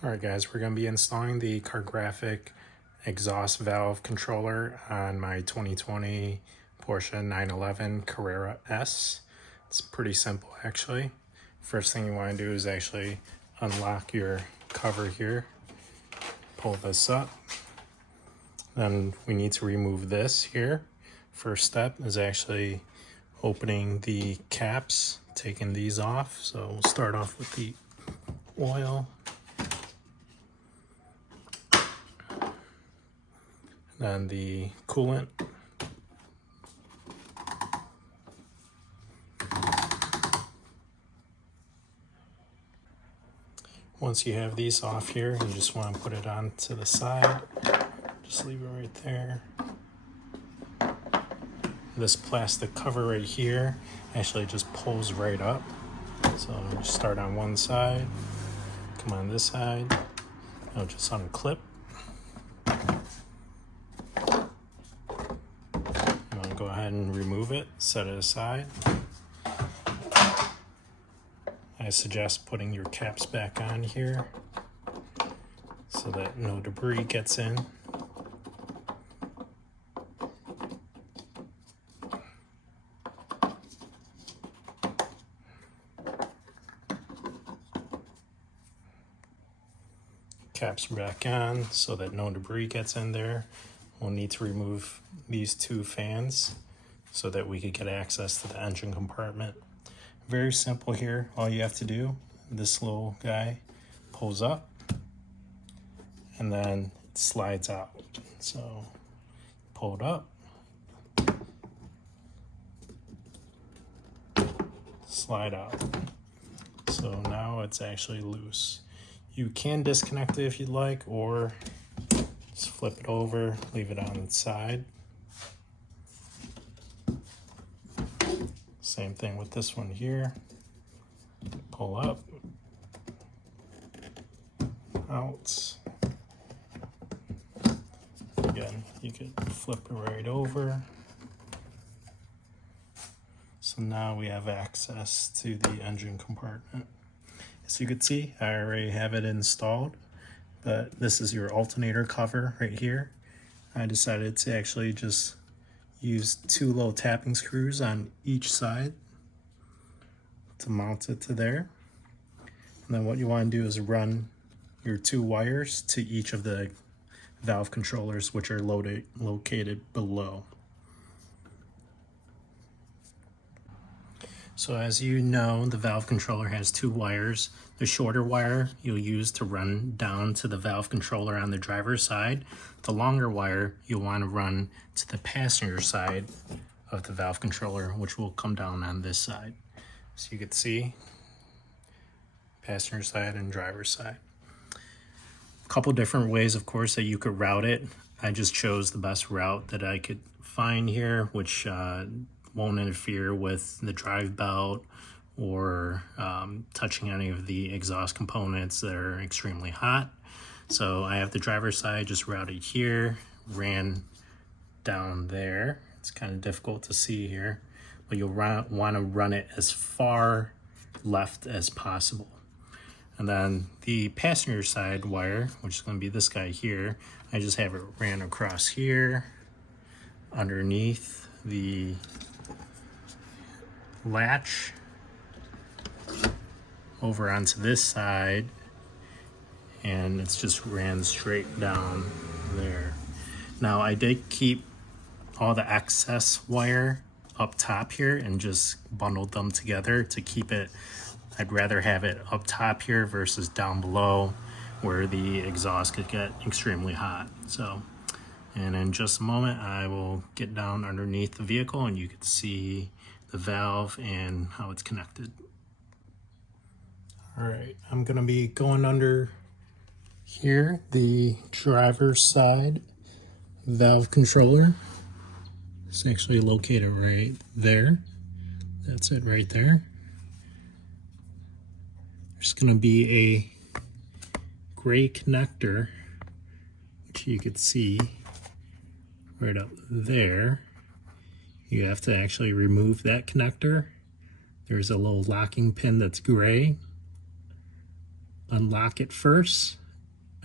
Alright guys, we're going to be installing the Cargraphic Exhaust Valve Controller on my 2020 Porsche 911 Carrera S. It's pretty simple actually. First thing you want to do is actually unlock your cover here. Pull this up. Then we need to remove this here. First step is actually opening the caps, taking these off. So we'll start off with the oil. Then the coolant. Once you have these off here, you just want to put it on to the side. Just leave it right there. This plastic cover right here actually just pulls right up. So you start on one side, come on this side, it'll just unclip. Go ahead and remove it, set it aside. I suggest putting your caps back on here so that no debris gets in. Caps back on so that no debris gets in there. We'll need to remove these two fans so that we could get access to the engine compartment. Very simple here. All you have to do, this little guy pulls up and then it slides out. So pull it up, slide out. So now it's actually loose. You can disconnect it if you'd like, or just flip it over, leave it on its side. Same thing with this one here. Pull up, out. Again, you could flip it right over. So now we have access to the engine compartment. As you can see, I already have it installed. But this is your alternator cover right here. I decided to actually just use two little tapping screws on each side to mount it to there. And then what you want to do is run your two wires to each of the valve controllers, which are located below. So as you know, the valve controller has two wires. The shorter wire you'll use to run down to the valve controller on the driver's side. The longer wire you'll want to run to the passenger side of the valve controller, which will come down on this side. So you can see passenger side and driver's side. A couple different ways, of course, that you could route it. I just chose the best route that I could find here, which won't interfere with the drive belt or touching any of the exhaust components that are extremely hot. So I have the driver's side just routed here, ran down there. It's kind of difficult to see here, but you'll want to run it as far left as possible. And then the passenger side wire, which is going to be this guy here, I just have it ran across here, underneath the latch, over onto this side, and it's just ran straight down there. Now I did keep all the excess wire up top here and just bundled them together to keep it. I'd rather have it up top here versus down below where the exhaust could get extremely hot. So, and in just a moment I will get down underneath the vehicle and you can see the valve and how it's connected. All right, I'm gonna be going under here, the driver's side valve controller. It's actually located right there. That's it right there. There's gonna be a gray connector, which you could see right up there. You have to actually remove that connector. There's a little locking pin that's gray. Unlock it first,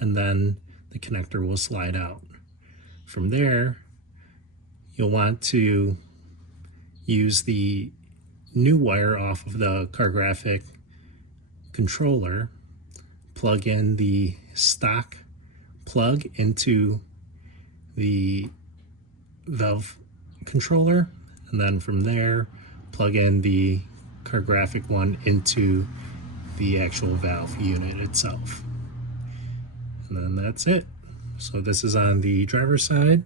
and then the connector will slide out. From there, you'll want to use the new wire off of the Cargraphic controller, plug in the stock plug into the valve controller, and then from there plug in the Cargraphic one into the actual valve unit itself. And then that's it. So this is on the driver's side.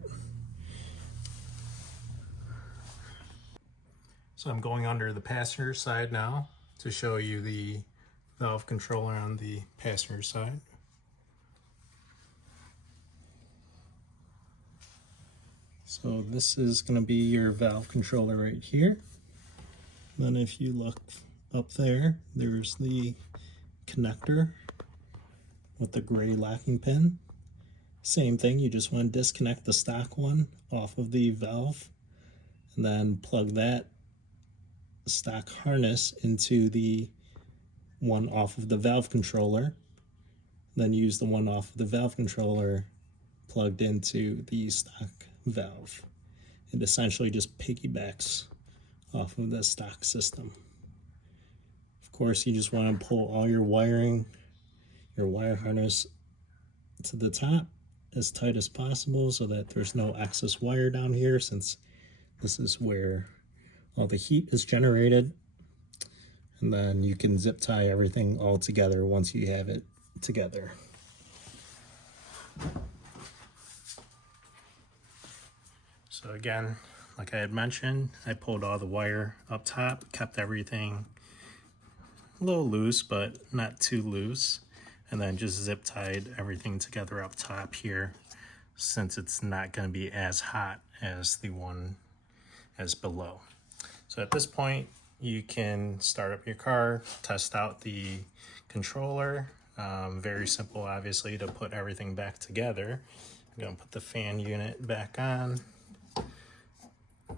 So I'm going under the passenger side now to show you the valve controller on the passenger side. So this is going to be your valve controller right here. Then if you look up there, there's the connector with the gray locking pin. Same thing, you just want to disconnect the stock one off of the valve and then plug that stock harness into the one off of the valve controller. Then use the one off of the valve controller plugged into the stock valve. It essentially just piggybacks off of the stock system. Of course, you just want to pull all your wiring, your wire harness to the top as tight as possible so that there's no excess wire down here, since this is where all the heat is generated. And then you can zip tie everything all together once you have it together. So again, like I had mentioned, I pulled all the wire up top, kept everything a little loose, but not too loose, and then just zip tied everything together up top here, since it's not going to be as hot as the one as below. So at this point, you can start up your car, test out the controller. Very simple, obviously, to put everything back together. I'm going to put the fan unit back on.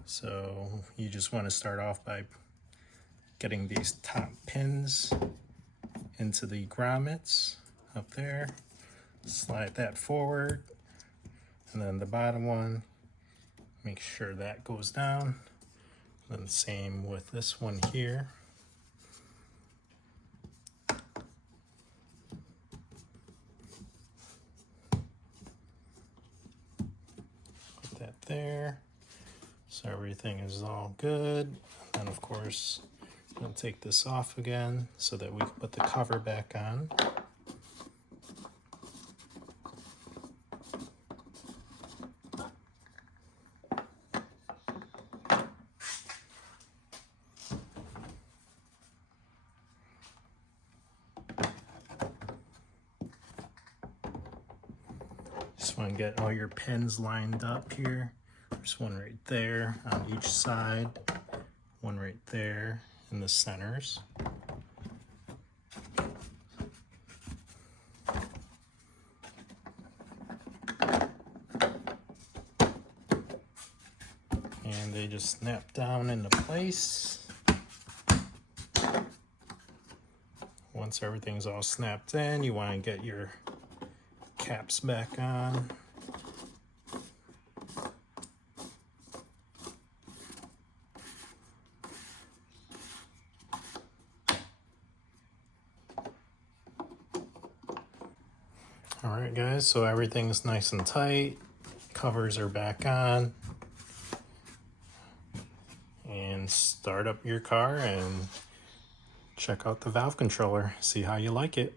So you just want to start off by getting these top pins into the grommets up there. Slide that forward, and then the bottom one, make sure that goes down. Then same with this one here. Put that there. So everything is all good. And of course, I'm going to take this off again so that we can put the cover back on. Just want to get all your pins lined up here. There's one right there on each side, one right there in the centers. And they just snap down into place. Once everything's all snapped in, you want to get your caps back on. Alright guys, so everything's nice and tight. Covers are back on. And start up your car and check out the valve controller. See how you like it.